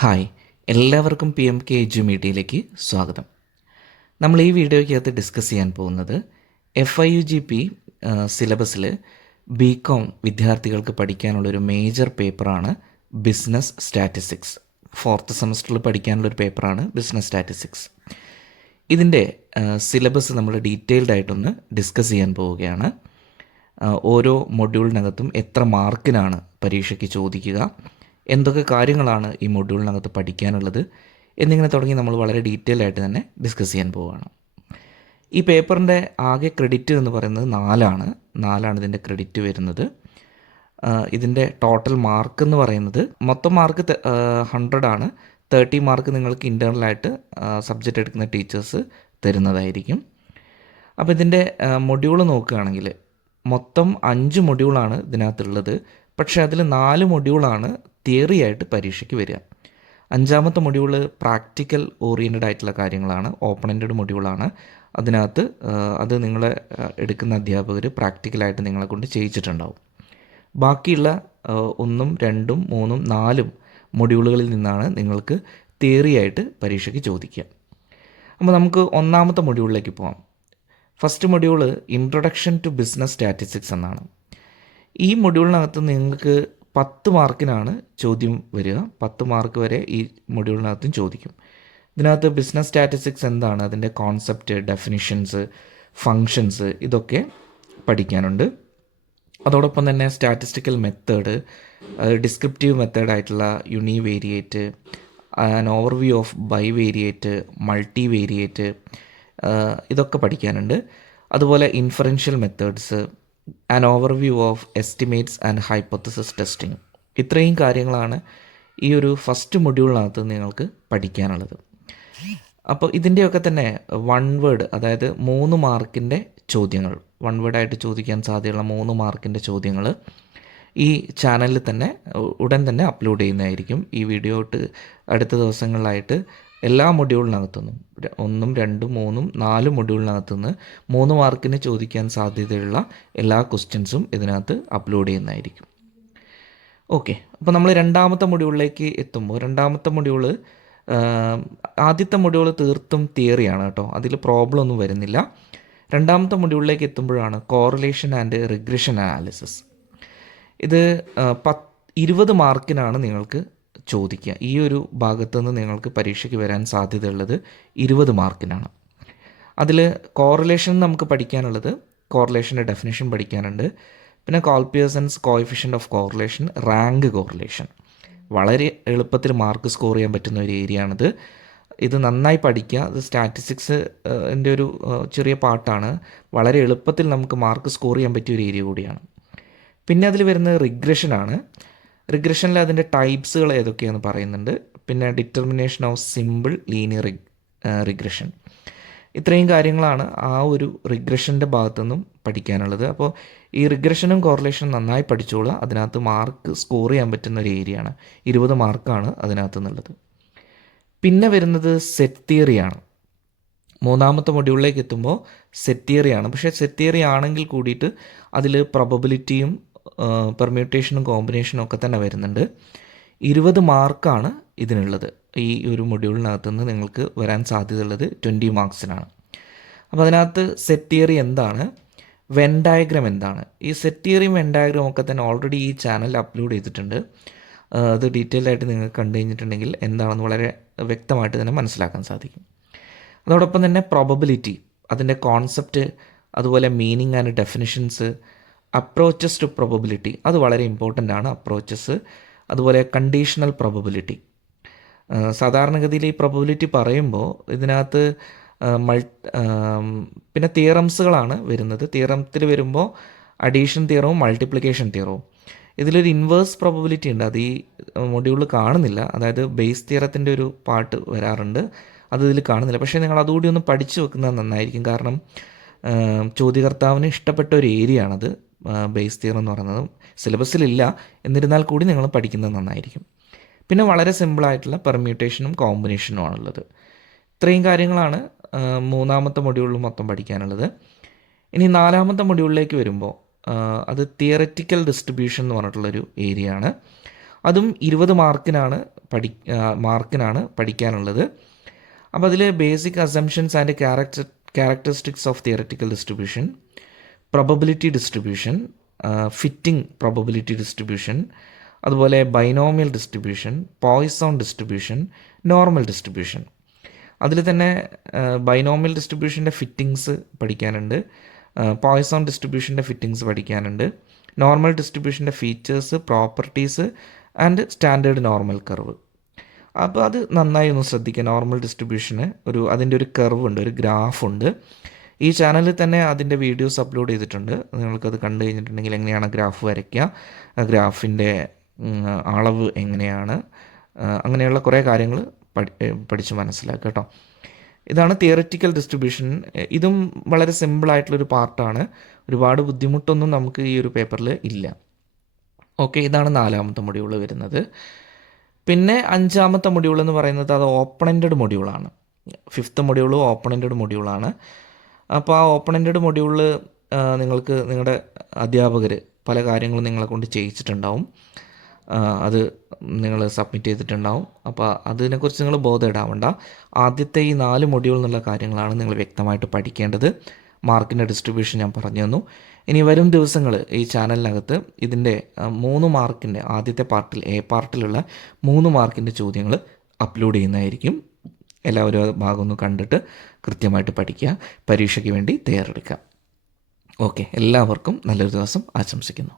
Hi, എല്ലാവർക്കും PMK മീഡിയയിലേക്ക് സ്വാഗതം. നമ്മൾ ഈ വീഡിയോയ്ക്കകത്ത് ഡിസ്കസ് ചെയ്യാൻ പോകുന്നത് FIUGP സിലബസിൽ BCom വിദ്യാർത്ഥികൾക്ക് പഠിക്കാനുള്ളൊരു മേജർ പേപ്പറാണ് ബിസിനസ് സ്റ്റാറ്റിസ്റ്റിക്സ്. 4th സെമസ്റ്ററിൽ പഠിക്കാനുള്ളൊരു പേപ്പറാണ് ബിസിനസ് സ്റ്റാറ്റിസ്റ്റിക്സ്. ഇതിൻ്റെ സിലബസ് നമ്മൾ ഡീറ്റെയിൽഡ് ആയിട്ടൊന്ന് ഡിസ്കസ് ചെയ്യാൻ പോവുകയാണ്. ഓരോ മൊഡ്യൂളിനകത്തും എത്ര മാർക്കിനാണ് പരീക്ഷയ്ക്ക് ചോദിക്കുക, എന്തൊക്കെ കാര്യങ്ങളാണ് ഈ മൊഡ്യൂളിനകത്ത് പഠിക്കാനുള്ളത് എന്നിങ്ങനെ തുടങ്ങി നമ്മൾ വളരെ ഡീറ്റെയിൽ ആയിട്ട് തന്നെ ഡിസ്കസ് ചെയ്യാൻ പോവുകയാണ്. ഈ പേപ്പറിൻ്റെ ആകെ ക്രെഡിറ്റ് എന്ന് പറയുന്നത് 4 ഇതിൻ്റെ ക്രെഡിറ്റ് വരുന്നത്. ഇതിൻ്റെ ടോട്ടൽ മാർക്ക് എന്ന് പറയുന്നത് മൊത്തം മാർക്ക് 100 ആണ്. 30 മാർക്ക് നിങ്ങൾക്ക് ഇൻറ്റേർണലായിട്ട് സബ്ജക്റ്റ് എടുക്കുന്ന ടീച്ചേഴ്സ് തരുന്നതായിരിക്കും. അപ്പോൾ ഇതിൻ്റെ മൊഡ്യൂൾ നോക്കുകയാണെങ്കിൽ മൊത്തം 5 മൊഡ്യൂളാണ് ഇതിനകത്തുള്ളത്. പക്ഷേ അതിൽ 4 മൊഡ്യൂളാണ് തിയറി ആയിട്ട് പരീക്ഷയ്ക്ക് വരിക. 5ാമത്തെ മൊഡ്യൂൾ പ്രാക്ടിക്കൽ ഓറിയൻറ്റഡ് ആയിട്ടുള്ള കാര്യങ്ങളാണ്, ഓപ്പൺ എൻഡഡ് മൊഡ്യൂളാണ്. അതിനകത്ത് അത് നിങ്ങളെ എടുക്കുന്ന അധ്യാപകർ പ്രാക്ടിക്കലായിട്ട് നിങ്ങളെ കൊണ്ട് ചെയ്യിച്ചിട്ടുണ്ടാവും. ബാക്കിയുള്ള 1, 2, 3, 4 മൊഡ്യൂളുകളിൽ നിന്നാണ് നിങ്ങൾക്ക് തിയറി ആയിട്ട് പരീക്ഷയ്ക്ക് ചോദിക്കുക. അപ്പോൾ നമുക്ക് 1ാമത്തെ മൊഡ്യൂളിലേക്ക് പോകാം. First module introduction to business statistics എന്നാണ്. ഈ മൊഡ്യൂളിനകത്ത് നിങ്ങൾക്ക് 10 മാർക്കിനാണ് ചോദ്യം വരിക. 10 മാർക്ക് വരെ ഈ മൊഡ്യൂളിനകത്തും ചോദിക്കും. ഇതിനകത്ത് ബിസിനസ് സ്റ്റാറ്റിസ്റ്റിക്സ് എന്താണ്, അതിൻ്റെ കോൺസെപ്റ്റ്, ഡെഫിനിഷൻസ്, ഫങ്ഷൻസ് ഇതൊക്കെ പഠിക്കാനുണ്ട്. അതോടൊപ്പം തന്നെ സ്റ്റാറ്റിസ്റ്റിക്കൽ മെത്തേഡ്, ഡിസ്ക്രിപ്റ്റീവ് മെത്തേഡായിട്ടുള്ള univariate, an overview of bivariate, multivariate ഇതൊക്കെ പഠിക്കാനുണ്ട്. അതുപോലെ inferential methods, an overview of estimates and hypothesis testing. ഇത്രയും കാര്യങ്ങളാണ് ഈ ഒരു ഫസ്റ്റ് മൊഡ്യൂളിനകത്ത് നിങ്ങൾക്ക് പഠിക്കാനുള്ളത്. അപ്പോൾ ഇതിൻ്റെയൊക്കെ തന്നെ 1 വേർഡ്, അതായത് 3 മാർക്കിൻ്റെ ചോദ്യങ്ങൾ, 1 വേർഡായിട്ട് ചോദിക്കാൻ സാധ്യതയുള്ള 3 മാർക്കിൻ്റെ ചോദ്യങ്ങൾ ഈ ചാനലിൽ തന്നെ ഉടൻ തന്നെ അപ്ലോഡ് ചെയ്യുന്നതായിരിക്കും. ഈ വീഡിയോ അടുത്ത ദിവസങ്ങളിലായിട്ട് എല്ലാ മൊഡ്യൂളിനകത്തുനിന്നും 1, 2, 3, 4 മൊഡ്യൂളിനകത്തുനിന്ന് 3 മാർക്കിന് ചോദിക്കാൻ സാധ്യതയുള്ള എല്ലാ ക്വസ്റ്റ്യൻസും ഇതിനകത്ത് അപ്ലോഡ് ചെയ്യുന്നതായിരിക്കും. ഓക്കെ, അപ്പോൾ നമ്മൾ 2ാമത്തെ മൊഡ്യൂളിലേക്ക് എത്തുമ്പോൾ 2ാമത്തെ മൊഡ്യൂള്, ആദ്യത്തെ മൊഡ്യൂൾ തീർത്തും തിയറിയാണ് കേട്ടോ, അതിൽ പ്രോബ്ലം ഒന്നും വരുന്നില്ല. 2ാമത്തെ മൊഡ്യൂളിലേക്ക് എത്തുമ്പോഴാണ് കോറിലേഷൻ ആൻഡ് റിഗ്രഷൻ അനാലിസിസ്. ഇത് 20 മാർക്കിനാണ് നിങ്ങൾക്ക് ചോദിക്കുക. ഈ ഒരു ഭാഗത്തുനിന്ന് നിങ്ങൾക്ക് പരീക്ഷയ്ക്ക് വരാൻ സാധ്യതയുള്ളത് 20 മാർക്കിനാണ്. അതിൽ കോറിലേഷൻ നമുക്ക് പഠിക്കാനുള്ളത്, കോറിലേഷൻ്റെ ഡെഫിനിഷൻ പഠിക്കാനുണ്ട്. പിന്നെ Karl Pearson's coefficient of correlation, rank correlation. വളരെ എളുപ്പത്തിൽ മാർക്ക് സ്കോർ ചെയ്യാൻ പറ്റുന്ന ഒരു ഏരിയയാണിത്. ഇത് നന്നായി പഠിക്കുക. ഇത് സ്റ്റാറ്റിസ്റ്റിക്സിൻ്റെ ഒരു ചെറിയ പാർട്ടാണ്. വളരെ എളുപ്പത്തിൽ നമുക്ക് മാർക്ക് സ്കോർ ചെയ്യാൻ പറ്റിയ ഒരു ഏരിയ കൂടിയാണ്. പിന്നെ അതിൽ വരുന്നത് റിഗ്രഷനാണ്. റിഗ്രഷനിൽ അതിൻ്റെ ടൈപ്സുകൾ ഏതൊക്കെയാണെന്ന് പറയുന്നുണ്ട്. പിന്നെ determination of simple linear regression. ഇത്രയും കാര്യങ്ങളാണ് ആ ഒരു റിഗ്രഷൻ്റെ ഭാഗത്തുനിന്നും പഠിക്കാനുള്ളത്. അപ്പോൾ ഈ റിഗ്രഷനും കോറിലേഷനും നന്നായി പഠിച്ചോളുക. അതിനകത്ത് മാർക്ക് സ്കോർ ചെയ്യാൻ പറ്റുന്ന ഒരു ഏരിയയാണ്. 20 മാർക്കാണ് അതിനകത്ത് നിന്നുള്ളത്. പിന്നെ വരുന്നത് സെറ്റ് തിയറിയാണ്. 3ാമത്തെ മൊഡ്യൂളിലേക്ക് എത്തുമ്പോൾ സെറ്റ് തിയറിയാണ്. പക്ഷേ സെറ്റ് തിയറി ആണെങ്കിൽ കൂടിയിട്ട് അതിൽ പ്രോബബിലിറ്റിയും പെർമ്യൂട്ടേഷനും കോമ്പിനേഷനും ഒക്കെ തന്നെ വരുന്നുണ്ട്. 20 മാർക്കാണ് ഇതിനുള്ളത്. ഈ ഒരു മൊഡ്യൂളിനകത്ത് നിന്ന് നിങ്ങൾക്ക് വരാൻ സാധ്യതയുള്ളത് 20 മാർക്സിനാണ്. അപ്പോൾ അതിനകത്ത് സെറ്റ് തിയറി എന്താണ്, വെൻ ഡയഗ്രാം എന്താണ്, ഈ സെറ്റ് തിയറിയും വെൻ ഡയഗ്രാം ഒക്കെ തന്നെ ഓൾറെഡി ഈ ചാനലിൽ അപ്ലോഡ് ചെയ്തിട്ടുണ്ട്. അത് ഡീറ്റെയിൽ ആയിട്ട് നിങ്ങൾ കണ്ടു കഴിഞ്ഞിട്ടുണ്ടെങ്കിൽ എന്താണെന്ന് വളരെ വ്യക്തമായിട്ട് തന്നെ മനസ്സിലാക്കാൻ സാധിക്കും. അതോടൊപ്പം തന്നെ പ്രോബബിലിറ്റി, അതിൻ്റെ കോൺസെപ്റ്റ്, അതുപോലെ meaning and definitions, approaches to probability, അത് വളരെ ഇമ്പോർട്ടൻ്റ് ആണ്. അപ്രോച്ചസ്, അതുപോലെ കണ്ടീഷണൽ പ്രോബബിലിറ്റി. സാധാരണഗതിയിൽ ഈ പ്രോബബിലിറ്റി പറയുമ്പോൾ ഇതിനകത്ത് പിന്നെ തിയറംസുകളാണ് വരുന്നത്. തിയറത്തിൽ വരുമ്പോൾ അഡീഷൻ തിയറവും മൾട്ടിപ്ലിക്കേഷൻ തിയറവും. ഇതിലൊരു ഇൻവേഴ്സ് പ്രോബബിലിറ്റി ഉണ്ട്, അത് ഈ മൊഡ്യൂളിൽ കാണുന്നില്ല. അതായത് ബേസ് തിയറത്തിൻ്റെ ഒരു പാർട്ട് വരാറുണ്ട്, അത് ഇതിൽ കാണുന്നില്ല. പക്ഷേ നിങ്ങൾ അതുകൂടി ഒന്ന് പഠിച്ചു വെക്കുന്നത് നന്നായിരിക്കും. കാരണം ചോദ്യകർത്താവിന് ഇഷ്ടപ്പെട്ട ഒരു ഏരിയ ആണത്. ബേസ് തിയറം എന്ന് പറയുന്നത് സിലബസിലില്ല, എന്നിരുന്നാൽ കൂടി നിങ്ങൾ പഠിക്കുന്നത് നന്നായിരിക്കും. പിന്നെ വളരെ സിമ്പിളായിട്ടുള്ള പെർമ്യൂട്ടേഷനും കോമ്പിനേഷനും ആണുള്ളത്. ഇത്രയും കാര്യങ്ങളാണ് 3ാമത്തെ മൊഡ്യൂളിൽ മൊത്തം പഠിക്കാനുള്ളത്. ഇനി 4ാമത്തെ മൊഡ്യൂളിലേക്ക് വരുമ്പോൾ അത് തിയററ്റിക്കൽ ഡിസ്ട്രിബ്യൂഷൻ എന്ന് പറഞ്ഞിട്ടുള്ളൊരു ഏരിയ ആണ്. അതും 20 മാർക്കിനാണ് പഠിക്കാനുള്ളത്. അപ്പോൾ അതിൽ basic assumptions and characteristics of theoretical distribution, probability distribution, fitting probability distribution, അതുപോലെ binomial distribution, Poisson distribution, normal distribution. അതിൽ തന്നെ ബൈനോമിയൽ ഡിസ്ട്രിബ്യൂഷൻ്റെ ഫിറ്റിങ്സ് പഠിക്കാനുണ്ട്, പോയ്സോൺ ഡിസ്ട്രിബ്യൂഷൻ്റെ ഫിറ്റിങ്സ് പഠിക്കാനുണ്ട്, നോർമൽ ഡിസ്ട്രിബ്യൂഷൻ്റെ features, properties and standard normal curve. അപ്പോൾ അത് നന്നായി ഒന്ന് ശ്രദ്ധിക്കുക. നോർമൽ ഡിസ്ട്രിബ്യൂഷന് അതിൻ്റെ ഒരു കർവ് ഉണ്ട്, ഒരു ഗ്രാഫുണ്ട്. ഈ ചാനലിൽ തന്നെ അതിൻ്റെ വീഡിയോസ് അപ്ലോഡ് ചെയ്തിട്ടുണ്ട്. നിങ്ങൾക്കത് കണ്ടു കഴിഞ്ഞിട്ടുണ്ടെങ്കിൽ എങ്ങനെയാണ് ഗ്രാഫ് വരയ്ക്കുക, ഗ്രാഫിൻ്റെ അളവ് എങ്ങനെയാണ്, അങ്ങനെയുള്ള കുറേ കാര്യങ്ങൾ പഠിച്ച് മനസ്സിലാക്കുക കേട്ടോ. ഇതാണ് തിയററ്റിക്കൽ ഡിസ്ട്രിബ്യൂഷൻ. ഇതും വളരെ സിമ്പിളായിട്ടുള്ളൊരു പാർട്ടാണ്. ഒരുപാട് ബുദ്ധിമുട്ടൊന്നും നമുക്ക് ഈ ഒരു പേപ്പറിൽ ഇല്ല. ഓക്കെ, ഇതാണ് 4ാമത്തെ മൊഡ്യൂൾ വരുന്നത്. പിന്നെ 5ാമത്തെ മൊഡ്യൂൾ എന്ന് പറയുന്നത് അത് ഓപ്പൺ-എൻഡഡ് മൊഡ്യൂളാണ്. 5th മൊഡ്യൂൾ ഓപ്പൺ-എൻഡഡ് മൊഡ്യൂളാണ്. അപ്പോൾ ആ ഓപ്പൺ-എൻഡഡ് മൊഡ്യൂളിൽ നിങ്ങൾക്ക് നിങ്ങളുടെ അധ്യാപകർ പല കാര്യങ്ങളും നിങ്ങളെ കൊണ്ട് ചെയ്യിച്ചിട്ടുണ്ടാവും. അത് നിങ്ങൾ സബ്മിറ്റ് ചെയ്തിട്ടുണ്ടാവും. അപ്പോൾ അതിനെക്കുറിച്ച് നിങ്ങൾ ബോധമിടാവണ്ട. ആദ്യത്തെ ഈ 4 മൊഡ്യൂൾ എന്നുള്ള കാര്യങ്ങളാണ് നിങ്ങൾ വ്യക്തമായിട്ട് പഠിക്കേണ്ടത്. മാർക്കിൻ്റെ ഡിസ്ട്രിബ്യൂഷൻ ഞാൻ പറഞ്ഞു തന്നു. ഇനി വരും ദിവസങ്ങൾ ഈ ചാനലിനകത്ത് ഇതിൻ്റെ 3 മാർക്കിൻ്റെ ആദ്യത്തെ പാർട്ടിൽ പാർട്ടിലുള്ള 3 മാർക്കിൻ്റെ ചോദ്യങ്ങൾ അപ്ലോഡ് ചെയ്യുന്നതായിരിക്കും. എല്ലാവരും ആ ഭാഗം ഒന്ന് കണ്ടിട്ട് കൃത്യമായിട്ട് പഠിക്കുക, പരീക്ഷയ്ക്ക് വേണ്ടി തയ്യാറെടുക്കുക. ഓക്കെ, എല്ലാവർക്കും നല്ലൊരു ദിവസം ആശംസിക്കുന്നു.